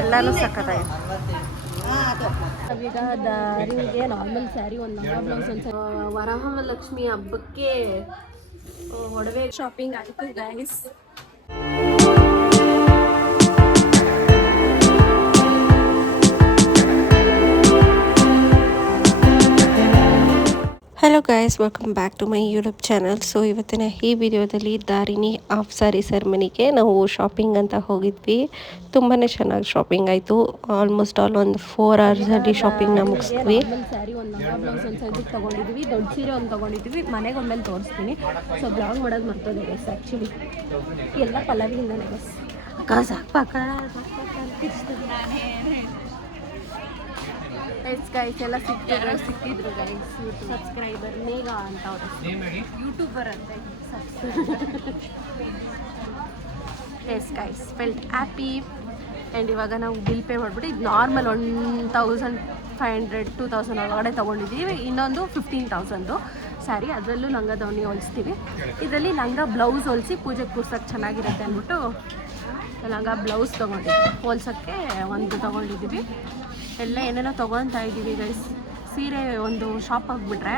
ಎಲ್ಲಾನು ಸಖತ್ತಾಗಿದೆ. ನಾವೀಗ ದಾರಿಗೆ ನಾರ್ಮಲ್ ಸ್ಯಾರಿ, ಒಂದು ಲಂಗ ಬ್ಲೌಸ್, ಒಂದು ವರಮಹಾಲಕ್ಷ್ಮಿ ಹಬ್ಬಕ್ಕೆ ಒಡವೆ ಶಾಪಿಂಗ್ ಆಯಿತು guys. Hello guys, welcome back to my YouTube channel. So ಇವತ್ತಿನ ಈ ವಿಡಿಯೋದಲ್ಲಿ ದಾರಿಣಿ ಹಾಫ್ ಸ್ಯಾರಿ ಸೆರೆಮನಿಗೆ ನಾವು ಶಾಪಿಂಗ್ ಅಂತ ಹೋಗಿದ್ವಿ. ತುಂಬಾ ಚೆನ್ನಾಗಿ ಶಾಪಿಂಗ್ ಆಯಿತು. ಆಲ್ಮೋಸ್ಟ್ ಆಲ್ ಒಂದು 4 ಅವರ್ಸಲ್ಲಿ ಶಾಪಿಂಗ್ನ ಮುಗಿಸಿದ್ವಿ. ಸ್ಯಾರಿ, ಒಂದು ಲಂಗ ಬ್ಲೌಸ್, ಒಂದು ಸೈಜಿಗೆ ತೊಗೊಂಡಿದ್ವಿ. ದೊಡ್ಡ ಸೀರೆ ಒಂದು ತೊಗೊಂಡಿದ್ವಿ. ಮನೆಗೆ ಒಮ್ಮೆಲೆ ತೋರಿಸ್ತೀನಿ. ಸೊ ಬ್ಲಾಗ್ ಮಾಡೋದು ಮರ್ತೋದೆ ಗೈಸ್. ಆ್ಯಕ್ಚುಲಿ ಎಲ್ಲ ಪಲ್ಲವಿಯಿಂದನೇ ಗೈಸ್. ಅಕ್ಕ ಸಾಕ್ಪಾಕ ಗೈಸ್ ಎಲ್ಲ ಸಿಕ್ಕಿದ್ರು ಗೈಸ್. ಸಬ್ಸ್ಕ್ರೈಬರ್ ಮೇಘ ಅಂತ ಅವರು ಯೂಟ್ಯೂಬರ್ ಅಂತ. Yes guys, felt happy. And ಇವಾಗ ನಾವು ಬಿಲ್ ಪೇ ಮಾಡಿಬಿಟ್ಟು, ಇದು ನಾರ್ಮಲ್ 1500 2000 ಒಳಗಡೆ ತೊಗೊಂಡಿದ್ದೀವಿ. ಇನ್ನೊಂದು 15,000 ಸ್ಯಾರಿ, ಅದರಲ್ಲೂ ಲಂಗ ದಾವಣಿ ಹೊಲಿಸ್ತೀವಿ. ಇದರಲ್ಲಿ ಲಂಗ ಬ್ಲೌಸ್ ಹೊಲಿಸಿ ಪೂಜೆಗೆ ಕೂರ್ಸೋಕ್ಕೆ ಚೆನ್ನಾಗಿರುತ್ತೆ ಅಂದ್ಬಿಟ್ಟು ಲಂಗ ಬ್ಲೌಸ್ ತೊಗೊಂಡಿದ್ವಿ. ಹೊಲ್ಸೋಕ್ಕೆ ಒಂದು ತೊಗೊಂಡಿದ್ದೀವಿ. ಎಲ್ಲ ಏನೇನೋ ತೊಗೊತಾ ಇದ್ದೀವಿ ಗೈಸ್. ಸೀರೆ ಒಂದು ಶಾಪ್ ಆಗಿಬಿಟ್ರೆ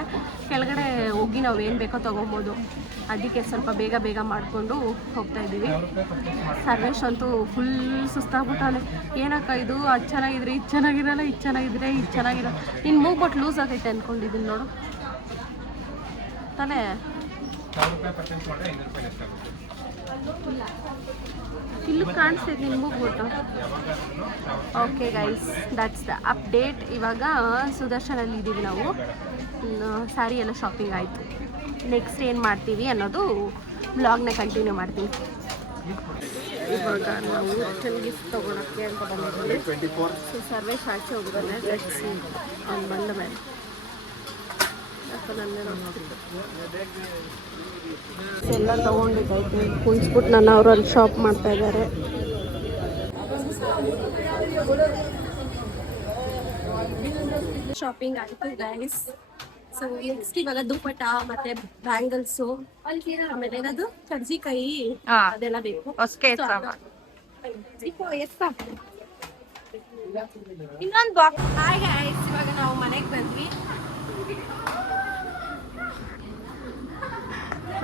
ಕೆಳಗಡೆ ಹೋಗಿ ನಾವು ಏನು ಬೇಕೋ ತೊಗೊಬೋದು. ಅದಕ್ಕೆ ಸ್ವಲ್ಪ ಬೇಗ ಮಾಡಿಕೊಂಡು ಹೋಗ್ತಾಯಿದ್ದೀವಿ. ಸರ್ವೇಶ್ ಅಂತೂ ಫುಲ್ ಸುಸ್ತಾಗ್ಬಿಟ್ಟಾನೆ. ಏನಕ್ಕ ಇದು ಅದು ಚೆನ್ನಾಗಿದ್ರೆ ಇದು ಚೆನ್ನಾಗಿರಲ್ಲ, ಇದು ಚೆನ್ನಾಗಿದ್ರೆ ಇದು ಚೆನ್ನಾಗಿರಲ್ಲ. ನಿನ್ನ ಮೂಗ್ಬಿಟ್ಟು ಲೂಸ್ ಆಗೈತೆ ಅಂದ್ಕೊಂಡಿದ್ದೀನಿ ನೋಡು ತಾನೇ. ಇಲ್ಲೂ ಕಾಣಿಸ್ತೈತೆ ನಿನ್ನ ಮೂಗ್ಬಿಟ್ಟು. Okay guys, that's the update. ಇವಾಗ ಸುದರ್ಶನಲ್ಲಿ ಇದ್ದೀವಿ ನಾವು. ಸ್ಯಾರಿ ಎಲ್ಲ ಶಾಪಿಂಗ್ ಆಯಿತು. ನೆಕ್ಸ್ಟ್ ಏನು ಮಾಡ್ತೀವಿ ಅನ್ನೋದು ಬ್ಲಾಗ್ನ ಕಂಟಿನ್ಯೂ ಮಾಡ್ತೀನಿ. ಇವಾಗ ನಾವು ರಿಟರ್ನ್ ಗಿಫ್ಟ್ ತೊಗೊಳಕ್ಕೆ ಅಂತ ಬಂದಿದ್ದೀವಿ. ಸೊ ಸರ್ವೇಶ್ ಆಚೆ ಹೋಗಿದ್ದಾನೆ. ಲೆಟ್ಸ್ ಸಿ ಅವ್ನು ಬಂದ ಮೇಲೆ. ಎಲ್ಲ ತೊಗೊಂಡಿದ್ದೈತೆ ಕುಣಿಸ್ಬಿಟ್ಟು ನನ್ನ ಅವರು ಅಲ್ಲಿ ಶಾಪ್ ಮಾಡ್ತಾ ಇದ್ದಾರೆ. ಶಾಪಿಂಗ್ ಆಯಿತು ಗೈಸ್. ಸೊ ನೆಕ್ಸ್ಟ್ ಇವಾಗ ದುಪ್ಪಟ್ಟ ಮತ್ತೆ ಬ್ಯಾಂಗಲ್ಸು, ಆಮೇಲೆ ಏನದು ಕರ್ಜಿಕಾಯಿ ಅದೆಲ್ಲ ಬೇಕು. ಇನ್ನೊಂದು ಬಾಕ್ಸ್. ಹಾಯ್ ಗೈಸ್, ಇವಾಗ ನಾವು ಮನೆಗೆ ಬಂದ್ವಿ.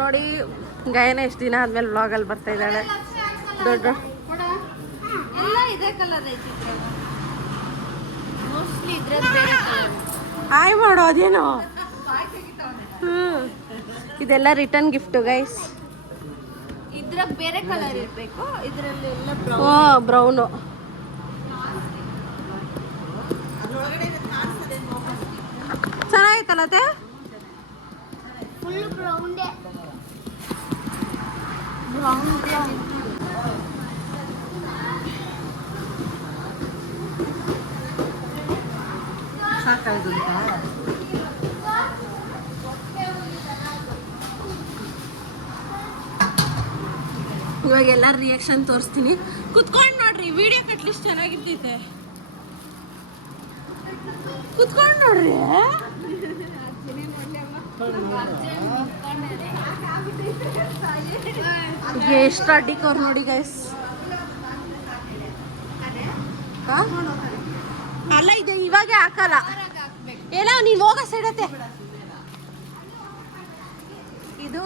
ನೋಡಿ ಗಾಯನ ಎಷ್ಟು ದಿನ ಆದ್ಮೇಲೆ ವ್ಲಾಗಲ್ಲಿ ಬರ್ತಾ ಇದ್ದಾಳೆ. ದೊಡ್ಡ ಹಾಯ್ ಮಾಡೋ ಅದೇನೋ. ಇದೆಲ್ಲ ರಿಟರ್ನ್ ಗಿಫ್ಟ್ ಗೈಸ್. ಇದ್ರಾಗ ಬೇರೆ ಕಲರ್ ಇರಬೇಕು, ಇದರಲ್ಲಿ ಎಲ್ಲ ಬ್ರೌನು. ಚೆನ್ನಾಗಿತ್ತಲ್ಲ ಅದೇ. ಫುಲ್ ಬ್ರೌನ್ ಇವಾಗ ಎಲ್ಲರ ರಿಯಾಕ್ಷನ್ ತೋರಿಸ್ತೀನಿ. ಕುತ್ಕೊಂಡು ನೋಡ್ರಿ, ವಿಡಿಯೋ ಅಟ್ಲೀಸ್ಟ್ ಚೆನ್ನಾಗಿರ್ತೈತೆ. ಕುತ್ಕೊಂಡು ನೋಡ್ರಿ. ಎಷ್ಟು ಅಡ್ಡಿಕೋರ್ ನೋಡಿ ಗೈಸ್. ಅಲ್ಲ ಇದೆ ಇವಾಗೆ ಹಾಕಲ್ಲ. ಎಲ್ಲ ನೀನು ಹೋಗ ಸಿಡತ್ತೆ. ಇದು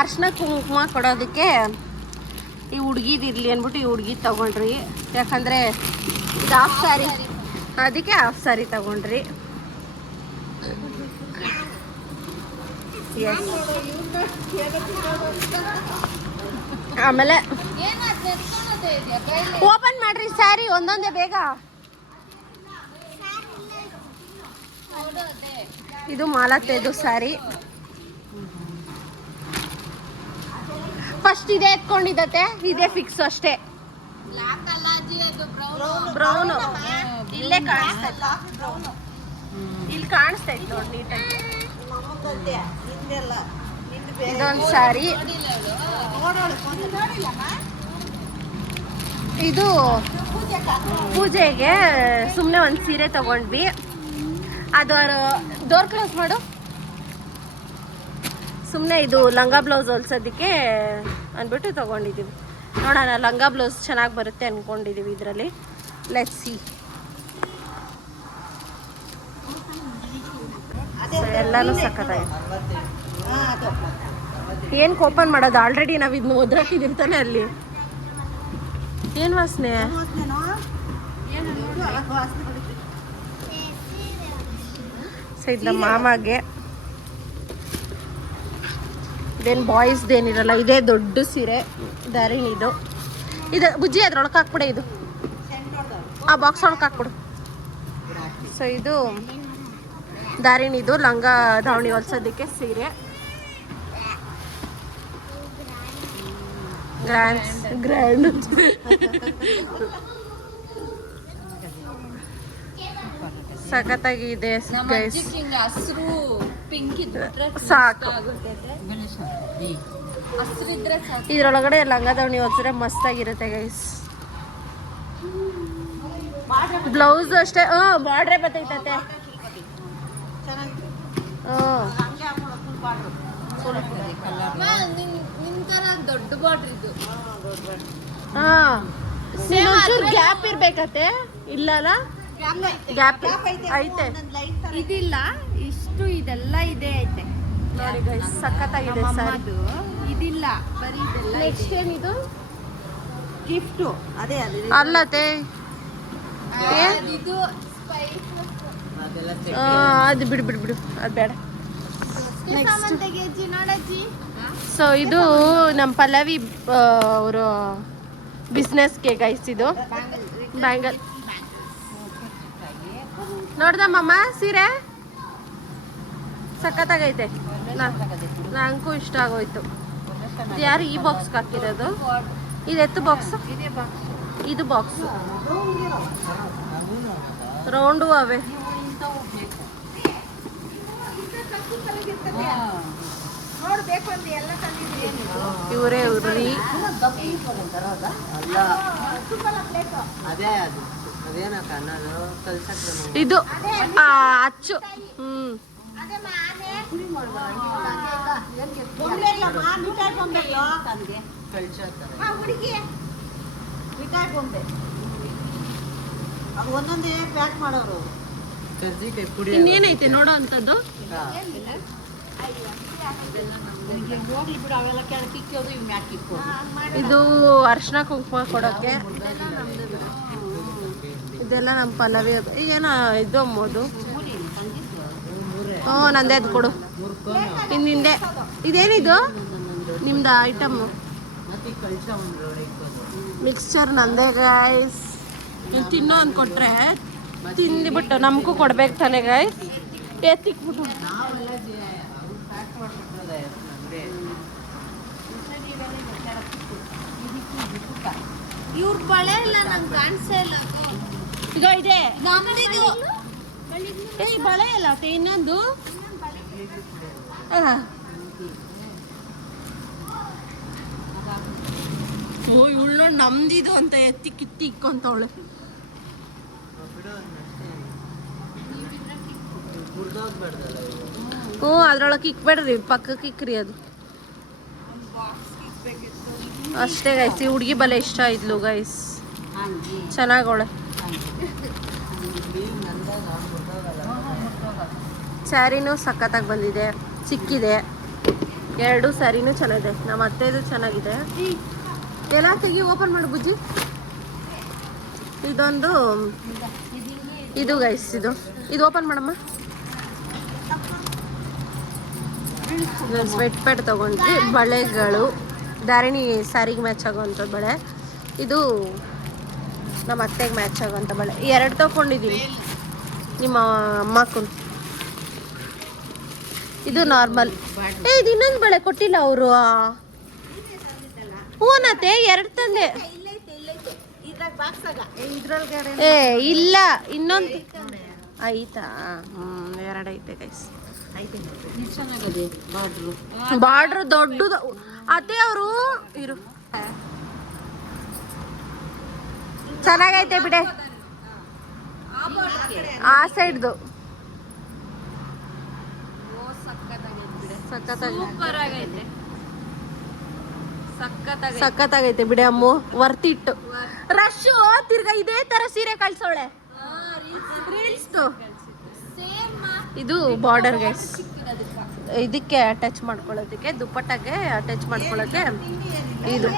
ಅರ್ಶಿನ ಕುಂಕುಮ ಕೊಡೋದಕ್ಕೆ ಈ ಹುಡ್ಗಿದಿರ್ಲಿ ಅಂದ್ಬಿಟ್ಟು ಈ ಹುಡ್ಗಿ ತಗೊಂಡ್ರಿ. ಯಾಕಂದರೆ ಇದು ಹಾಫ್ ಸ್ಯಾರಿ, ಅದಕ್ಕೆ ಹಾಫ್ ಸ್ಯಾರಿ ತಗೊಂಡ್ರಿ. ಆಮೇಲೆ ಓಪನ್ ಮಾಡ್ರಿ ಸ್ಯಾರಿ ಒಂದೊಂದೇ ಬೇಗ. ಇದು ಮಾಲತ್ತೆದು ಸ್ಯಾರಿ. ಫಸ್ಟ್ ಇದೇ ಎತ್ಕೊಂಡಿದ್ದತೆ, ಇದೇ ಫಿಕ್ಸ್ ಅಷ್ಟೇ. ಬ್ರೌನು ಇಲ್ಲೇ ಕಾಣಿಸ್ತೈತೆ, ಇಲ್ಲಿ ಕಾಣಿಸ್ತೈತೆ ನೋಡಿ ನೀಟಾಗಿ. ಇದೊಂದು ಸ್ಯಾರಿ. ಇದು ಪೂಜೆಗೆ ಸುಮ್ಮನೆ ಒಂದು ಸೀರೆ ತಗೊಂಡ್ವಿ. ಅದು ಡೋರ್ ಕ್ಲೋಸ್ ಮಾಡು. ಸುಮ್ಮನೆ ಇದು ಲಂಗ ಬ್ಲೌಸ್ ಹೊಲ್ಸೋದಕ್ಕೆ ಅಂದ್ಬಿಟ್ಟು ತೊಗೊಂಡಿದ್ದೀವಿ. ನೋಡೋಣ, ಲಂಗ ಬ್ಲೌಸ್ ಚೆನ್ನಾಗಿ ಬರುತ್ತೆ ಅಂದ್ಕೊಂಡಿದ್ದೀವಿ ಇದರಲ್ಲಿ. Let's see. ಎಲ್ಲನೂ ಸಕ್ಕತ್ತಾಗಿದೆ. ಏನಕ್ಕೆ ಓಪನ್ ಮಾಡೋದು? ಆಲ್ರೆಡಿ ನಾವು ಇದನ್ನ ಒದ್ರಾಕಿದ್ದೀವಿ ತಾನೆ ಅಲ್ಲಿ. ಏನು ವಾಸನೆ? ಸೊ ಇದು ನಮ್ಮ ಮಾಮಾಗೆ. ಇದೇನು ಬಾಯ್ಸ್ದೇನಿರಲ್ಲ, ಇದೇ ದೊಡ್ಡ ಸೀರೆ ದಾರಿಣಿದು. ಇದು ಬುಜ್ಜಿ ಅದ್ರೊಳಗೆ ಹಾಕ್ಬಿಡೆ, ಇದು ಆ ಬಾಕ್ಸ್ ಒಳಗೆ ಹಾಕ್ಬಿಡು. ಸೊ ಇದು ದಾರಿಣಿದು ಲಂಗ ದಾವಣಿ ಹೊಲ್ಸೋದಕ್ಕೆ ಸೀರೆ. ಗ್ರ್ಯಾಂಡ್ ಸಖತ್ತಾಗಿದೆ ಗೈಸ್. ಸಾಕು, ಇದ್ರೊಳಗಡೆ ಲಂಗ ದಾವಣಿ ಹೊಲ್ಸಿದ್ರೆ ಮಸ್ತಾಗಿರುತ್ತೆ ಗೈಸ್. ಬ್ಲೌಸ್ ಅಷ್ಟೇ, ಬಾರ್ಡ್ರೆ ಬರ್ತೈತೆ. ದೊಡ್ಡ ಬಾರ್ಡ್ರ್ ಇದು. ಗ್ಯಾಪ್ ಇರ್ಬೇಕತ್ತೆ. ಇಲ್ಲ ಗ್ಯಾಪ್ ಐತೆ. ಇದಿಲ್ಲ, ಇಷ್ಟು ಇದೆಲ್ಲ ಇದೆ ಐತೆ ನೋಡಿ ಗೈಸ್, ಸಖತ್ತಾಗಿದೆ ಸರ್. ಇದಿಲ್ಲ, ಬರೀ ಇದೆಲ್ಲ. ನೆಕ್ಸ್ಟ್ ಏನಿದು? ಗಿಫ್ಟು ಅದೇ ಅಲ್ಲತೆ ಇದು ಅದು ಬಿಡು ಬಿಡು ಬಿಡು, ಅದು ಬೇಡ. ಸೊ ಇದು ನಮ್ಮ ಪಲ್ಲವಿ ಅವರು ಬಿಸ್ನೆಸ್ಗೆ ಗೈಸ್. ಇದು ಬ್ಯಾಂಗಲ್ ನೋಡ್ದಮ್ಮಮ್ಮ, ಸೀರೆ ಸಖತ್ತಾಗೈತೆ. ನಂಗೂ ಇಷ್ಟ ಆಗೋಯ್ತು. ಇದು ಯಾರು ಈ ಬಾಕ್ಸ್ಗೆ ಹಾಕಿರೋದು? ಇದು ಎತ್ತು ಬಾಕ್ಸ್, ಇದು ಬಾಕ್ಸ್ ರೌಂಡು ಅವೇ. ಇವರೇ ಉರ್ರಿ. ಇದು ಅಚ್ಚು. ಒಂದೊಂದೇ ಪ್ಯಾಕ್ ಮಾಡೋರು. ಇನ್ನೇನೈತೆ ನೋಡೋ ಅಂಥದ್ದು? ಇದು ಅರ್ಶಿನ ಕುಂಕುಮ ಕೊಡೋಕ್ಕೆ. ಇದೆಲ್ಲ ನಮ್ಮ ಪಲ್ಲವಿ. ಈಗೇನ ಇದು ಅಮ್ಮೋದು? ನಂದೇ ಅದು ಕೊಡು. ಹಿಂದೆ ಇದೇನಿದು ನಿಮ್ದು ಐಟಮ್ಮು? ಮಿಕ್ಸ್ಚರ್ ನಂದೇ ಗೈಸ್. ತಿನ್ನೋ ಅಂದ್ ಕೊಟ್ರೆ ತಿಂದ್ಬಿಟ್ಟು ನಮಗೂ ಕೊಡ್ಬೇಕು ತಾನೆ ಗೈಸ್. ಎತ್ತಿಕ್ಬಿಟ್ಟು ಇವ್ರ ಬಳೆ ಇಲ್ಲ, ನಂಗೆ ಕಾಣಿಸ್ತಾ ಇಲ್ಲ. ಈಗ ಇದೆ ಬಳೆ ಇಲ್ಲ ಇನ್ನೊಂದು. ಇವಳು ನಮ್ದಿದು ಅಂತ ಎತ್ತಿ ಕಿತ್ತಿ ಇಕ್ಕೊಂತವಳೆ. ಅದ್ರೊಳಗೆ ಇಕ್ಬೇಡ್ರಿ, ಪಕ್ಕಕ್ಕೆ ಇಕ್ರಿ. ಅದು ಅಷ್ಟೇ ಗೈಸ್. ಈ ಹುಡುಗಿ ಬಲೆ ಇಷ್ಟ ಆಯ್ತು ಗೈಸ್, ಚೆನ್ನಾಗವಳೆ. ಸ್ಯಾರಿನೂ ಸಖತ್ತಾಗಿ ಬಂದಿದೆ, ಸಿಕ್ಕಿದೆ. ಎರಡು ಸ್ಯಾರಿನೂ ಚೆನ್ನಾಗಿದೆ. ನಮ್ಮ ಅತ್ತೆದು ಚೆನ್ನಾಗಿದೆ. ಎಲ್ಲ ತೆಗಿ, ಓಪನ್ ಮಾಡು ಬುಜ್ಜಿ. ಇದೊಂದು ಇದು ಗೈಸ್, ಇದು ಓಪನ್ ಮಾಡಮ್ಮ. ಸ್ವೆಟ್ ಪ್ಯಾಡ್ ತೊಗೊಂಡ್ವಿ. ಬಳೆಗಳು ಧಾರಣಿ ಸ್ಯಾರಿಗೆ ಮ್ಯಾಚ್ ಆಗೋವಂಥ ಬಳೆ. ಇದು ನಮ್ಮ ಅತ್ತೆಗೆ ಮ್ಯಾಚ್ ಆಗೋವಂಥ ಬಳೆ. ಎರಡು ತೊಗೊಂಡಿದ್ದೀವಿ ನಿಮ್ಮ ಅಮ್ಮಕ್ಕೂ. ಇದು ನಾರ್ಮಲ್. ಇದು ಇನ್ನೊಂದು ಬಳೆ ಕೊಟ್ಟಿಲ್ಲ ಅವರು. ಹೂನತ್ತೆ ಎರಡು ತಂದೆ. ಇಲ್ಲ ಇನ್ನೊಂದು ಆಯ್ತಾ? ಎರಡೈತೆ ಗೈಸ್. ಬಾರ್ಡ್ರ್ ದೊಡ್ಡದು. ಅದೇ ಅವರು ಇರು, ಚೆನ್ನಾಗೈತೆ ಬಿಡೆ. ಆ ಸೈಡ್ದು ಸಖತ್ತಾಗಿ ಸಖತ್ತಾಗೈತೆ ಬಿಡಿ ಅಮ್ಮು, ವರ್ತಿಟ್ಟು. ರಶ್ಶು ತಿರ್ಗಾ ಇದೇ ತರ ಸೀರೆ ಕಳ್ಸೋಳೆ. ಇದು ಬಾರ್ಡರ್ ಗೈಸ್, ಇದಕ್ಕೆ ಅಟ್ಯಾಚ್ ಮಾಡ್ಕೊಳ್ಳೋದಕ್ಕೆ, ದುಪ್ಪಟ್ಟಾಗೆ ಅಟ್ಯಾಚ್ ಮಾಡ್ಕೊಳ್ಳೋಕೆ ಇದು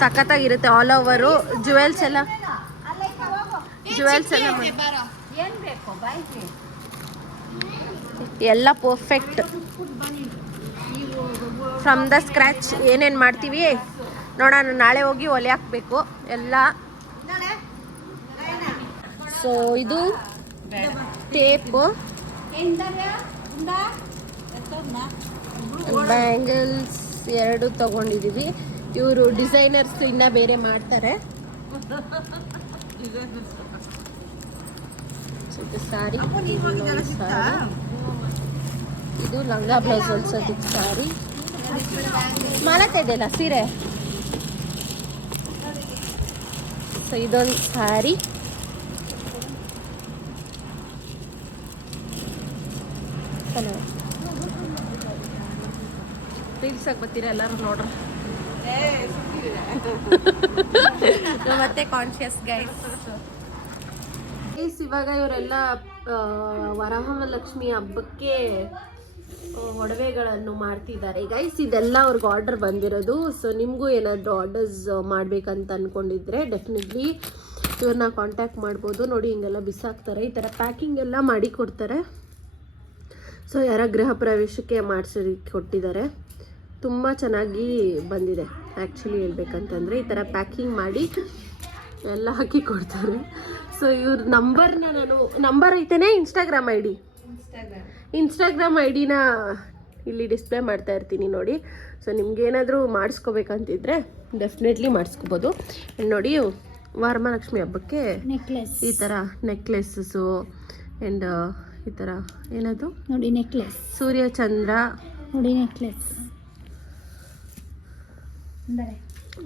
ಸಖತ್ತಾಗಿರುತ್ತೆ. ಆಲ್ ಓವರು ಜುವೆಲ್ಸ್ ಎಲ್ಲ ಎಲ್ಲ ಪರ್ಫೆಕ್ಟ್ ಫ್ರಮ್ ದ ಸ್ಕ್ರ್ಯಾಚ್. ಏನೇನು ಮಾಡ್ತೀವಿ ನೋಡೋಣ, ನಾಳೆ ಹೋಗಿ ಒಲೆ ಹಾಕಬೇಕು ಎಲ್ಲ. ಸೊ ಇದು ಟೇಪು, ಬ್ಯಾಂಗಲ್ಸ್ 2 ತಗೊಂಡಿದ್ದೀವಿ. ಇವರು ಡಿಸೈನರ್ಸ್ ಇನ್ನ ಬೇರೆ ಮಾಡ್ತಾರೆ. ಸಾರಿ, ಇದು ಲಂಗ ಬ್ಲೌಸ್ ಹೊಲ್ಸೋದಕ್ಕೆ ಸಾರಿ. ಮಾಲತ್ತೆ ಇದೆಯಲ್ಲ ಸೀರೆ, ಸೊ ಇದೊಂದು ಸಾರಿ. ರೀಲ್ಸ್ ಆಗಿ ಬರ್ತೀರಾ ಎಲ್ಲರೂ ನೋಡ್ರಿ. ಮತ್ತೆ ಕಾನ್ಶಿಯಸ್ ಗೈಸ್. ಇವಾಗ ಇವರೆಲ್ಲ ವರಮಹಾಲಕ್ಷ್ಮಿ ಹಬ್ಬಕ್ಕೆ ಒಡವೆಗಳನ್ನು ಮಾಡ್ತಿದ್ದಾರೆ ಗೈಸ್. ಇದೆಲ್ಲ ಅವ್ರಿಗೆ ಆರ್ಡರ್ ಬಂದಿರೋದು. ಸೊ ನಿಮಗೂ ಏನಾದರೂ ಆರ್ಡರ್ಸ್ ಮಾಡ್ಬೇಕಂತ ಅಂದ್ಕೊಂಡಿದ್ರೆ ಡೆಫಿನೆಟ್ಲಿ ಇವ್ರನ್ನ ಕಾಂಟ್ಯಾಕ್ಟ್ ಮಾಡ್ಬೋದು. ನೋಡಿ ಹಿಂಗೆಲ್ಲ ಬಿಸಾಕ್ತಾರೆ, ಈ ಥರ ಪ್ಯಾಕಿಂಗ್ ಎಲ್ಲ ಮಾಡಿ ಕೊಡ್ತಾರೆ. ಸೊ ಯಾರ ಗೃಹ ಪ್ರವೇಶಕ್ಕೆ ಮಾಡಿಸೋದಕ್ಕೆ ಕೊಟ್ಟಿದ್ದಾರೆ. ತುಂಬ ಚೆನ್ನಾಗಿ ಬಂದಿದೆ ಆ್ಯಕ್ಚುಲಿ ಹೇಳ್ಬೇಕಂತಂದರೆ. ಈ ಥರ ಪ್ಯಾಕಿಂಗ್ ಮಾಡಿ ಎಲ್ಲ ಹಾಕಿ ಕೊಡ್ತಾರೆ. ಸೊ ಇವ್ರ ನಂಬರ್ನ ನಂಬರ್ ಐತೇನೆ, ಇನ್ಸ್ಟಾಗ್ರಾಮ್ ಐ ಡಿನ ಇಲ್ಲಿ ಡಿಸ್ಪ್ಲೇ ಮಾಡ್ತಾ ಇರ್ತೀನಿ ನೋಡಿ. ಸೊ ನಿಮ್ಗೇನಾದರೂ ಮಾಡಿಸ್ಕೋಬೇಕಂತಿದ್ರೆ ಡೆಫಿನೆಟ್ಲಿ ಮಾಡಿಸ್ಕೋಬೋದು. ನೋಡಿ ವರಮಹಾಲಕ್ಷ್ಮಿ ಹಬ್ಬಕ್ಕೆ ಈ ಥರ ನೆಕ್ಲೆಸ್ಸು ಆ್ಯಂಡ್ ಈ ಥರ ಏನದು ನೋಡಿ ನೆಕ್ಲೆಸ್, ಸೂರ್ಯ ಚಂದ್ರ ನೋಡಿ ನೆಕ್ಲೆಸ್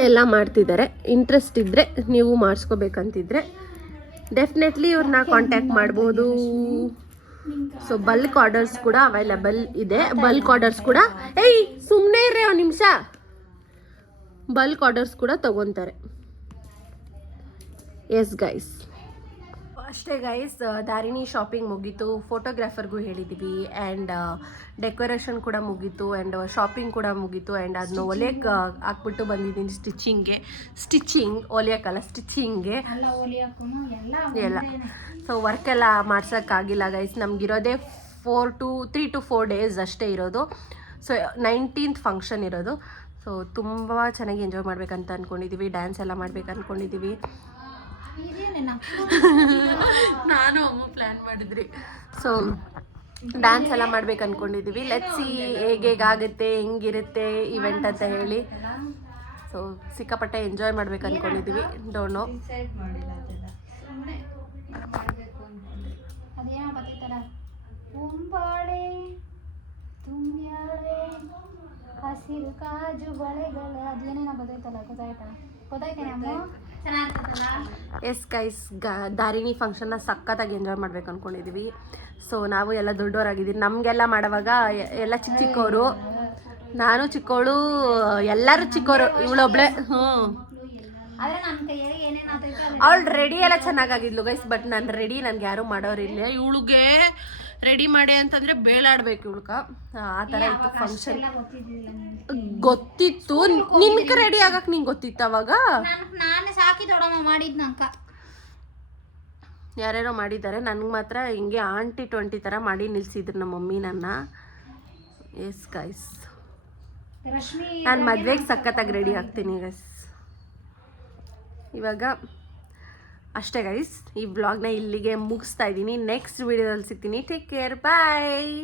ಎಲ್ಲ ಮಾಡ್ತಿದ್ದಾರೆ. ಇಂಟ್ರೆಸ್ಟ್ ಇದ್ದರೆ ನೀವು ಮಾಡಿಸ್ಕೋಬೇಕಂತಿದ್ರೆ ಡೆಫಿನೆಟ್ಲಿ ಇವ್ರನ್ನ ಕಾಂಟ್ಯಾಕ್ಟ್ ಮಾಡ್ಬೋದು. ಸೊ ಬಲ್ಕ್ ಆರ್ಡರ್ಸ್ ಕೂಡ ಅವೈಲಬಲ್ ಇದೆ. ಬಲ್ಕ್ ಆರ್ಡರ್ಸ್ ಕೂಡ ಸುಮ್ಮನೆ ಇರ್ರಿ ಒಂದು ನಿಮಿಷ, ಬಲ್ಕ್ ಆರ್ಡರ್ಸ್ ಕೂಡ ತಗೊತಾರೆ. ಎಸ್ ಗೈಸ್, ಅಷ್ಟೇ ಗೈಸ್, ದಾರಿಣಿ ಶಾಪಿಂಗ್ ಮುಗೀತು. ಫೋಟೋಗ್ರಾಫರ್ಗೂ ಹೇಳಿದ್ದೀವಿ ಆ್ಯಂಡ್ ಡೆಕೋರೇಷನ್ ಕೂಡ ಮುಗೀತು ಆ್ಯಂಡ್ ಶಾಪಿಂಗ್ ಕೂಡ ಮುಗೀತು. ಆ್ಯಂಡ್ ಅದನ್ನ ಒಲೆಗೆ ಹಾಕ್ಬಿಟ್ಟು ಬಂದಿದ್ದೀನಿ ಸ್ಟಿಚಿಂಗ್ ಒಲೆಯಕ್ಕಲ್ಲ ಸ್ಟಿಚಿಂಗ್ಗೆ ಎಲ್ಲ. ಸೊ ವರ್ಕ್ ಎಲ್ಲ ಮಾಡ್ಸೋಕ್ಕಾಗಿಲ್ಲ ಗೈಸ್, ನಮಗಿರೋದೇ 3 to 4 days ಅಷ್ಟೇ ಇರೋದು. ಸೊ 19th ಫಂಕ್ಷನ್ ಇರೋದು. ಸೊ ತುಂಬ ಚೆನ್ನಾಗಿ ಎಂಜಾಯ್ ಮಾಡ್ಬೇಕಂತ ಅಂದ್ಕೊಂಡಿದ್ದೀವಿ. ಡ್ಯಾನ್ಸ್ ಎಲ್ಲ ಮಾಡ್ಬೇಕು ಅಂದ್ಕೊಂಡಿದ್ದೀವಿ. ನಾನು ಅಮ್ಮ ಪ್ಲ್ಯಾನ್ ಮಾಡಿದ್ರಿ. ಸೊ ಡ್ಯಾನ್ಸ್ ಎಲ್ಲ ಮಾಡ್ಬೇಕು ಅಂದ್ಕೊಂಡಿದ್ದೀವಿ. ಲೆಟ್ಸ್ ಸಿ ಹೇಗಾಗುತ್ತೆ, ಹೆಂಗಿರುತ್ತೆ ಇವೆಂಟ್ ಅಂತ ಹೇಳಿ. ಸೊ ಸಿಕ್ಕಾಪಟ್ಟೆ ಎಂಜಾಯ್ ಮಾಡ್ಬೇಕು ಅಂದ್ಕೊಂಡಿದ್ದೀವಿ. Don't know. ಹಸಿರು ಕಾಜು ಬಳೆಗಳ ಅದೇನೇನೋ ಗೊತ್ತಾಯ್ತಲ್ಲ, ಗೊತ್ತಾಯ್ತೇನೆ. ಎಸ್ ಗೈಸ್, ದಾರಿಣಿ ಫಂಕ್ಷನ್ನ ಸಖತ್ತಾಗಿ ಎಂಜಾಯ್ ಮಾಡ್ಬೇಕು ಅಂದ್ಕೊಂಡಿದ್ದೀವಿ. ಸೊ ನಾವು ಎಲ್ಲ ದೊಡ್ಡವರಾಗಿದ್ದೀವಿ. ನಮಗೆಲ್ಲ ಮಾಡುವಾಗ ಎಲ್ಲ ಚಿಕ್ಕವರು, ನಾನು ಚಿಕ್ಕವಳು, ಎಲ್ಲರೂ ಚಿಕ್ಕವರು, ಇವಳೊಬ್ಳೆ. ಅವಳು ರೆಡಿ ಎಲ್ಲ ಚೆನ್ನಾಗಾಗಿದ್ಲು ಗೈಸ್. ಬಟ್ ನಾನು ರೆಡಿ ನನಗೆ ಯಾರೂ ಮಾಡೋರಿಲ್ಲ. ಇವಳಿಗೆ ರೆಡಿ ಮಾಡಿ ಅಂತಂದರೆ ಬೇಳಾಡ್ಬೇಕು ಇವಳ್ಕ. ಆ ಥರ ಇತ್ತು ಫಂಕ್ಷನ್. ಗೊತ್ತಿತ್ತು ನಿನ್ಗೆ ರೆಡಿ ಆಗಕ್ಕೆ, ನಿಂಗೆ ಗೊತ್ತಿತ್ತು ಅವಾಗ? ನಾನು ಸಾಕಿ ದೊಡ್ಡಮ್ಮ ಮಾಡಿದ್ನಂಕ. ಯಾರ್ಯಾರೋ ಮಾಡಿದ್ದಾರೆ, ನನಗೆ ಮಾತ್ರ ಹಿಂಗೆ ಆಂಟಿ 20 ಥರ ಮಾಡಿ ನಿಲ್ಸಿದ್ರು ನಮ್ಮ ಮಮ್ಮಿ ನನ್ನ. ಎಸ್ ಗೈಸ್, ನಾನು ಮದುವೆಗೆ ಸಖತ್ತಾಗಿ ರೆಡಿ ಆಗ್ತೀನಿ ಗೈಸ್. ಇವಾಗ ಅಷ್ಟೇ ಗೈಸ್, ಈ ವ್ಲಾಗ್ನ ಇಲ್ಲಿಗೆ ಮುಗಿಸ್ತಾ ಇದ್ದೀನಿ. ನೆಕ್ಸ್ಟ್ ವಿಡಿಯೋದಲ್ಲಿ ಸಿಗ್ತೀನಿ. ಟೇಕ್ ಕೇರ್, ಬಾಯ್.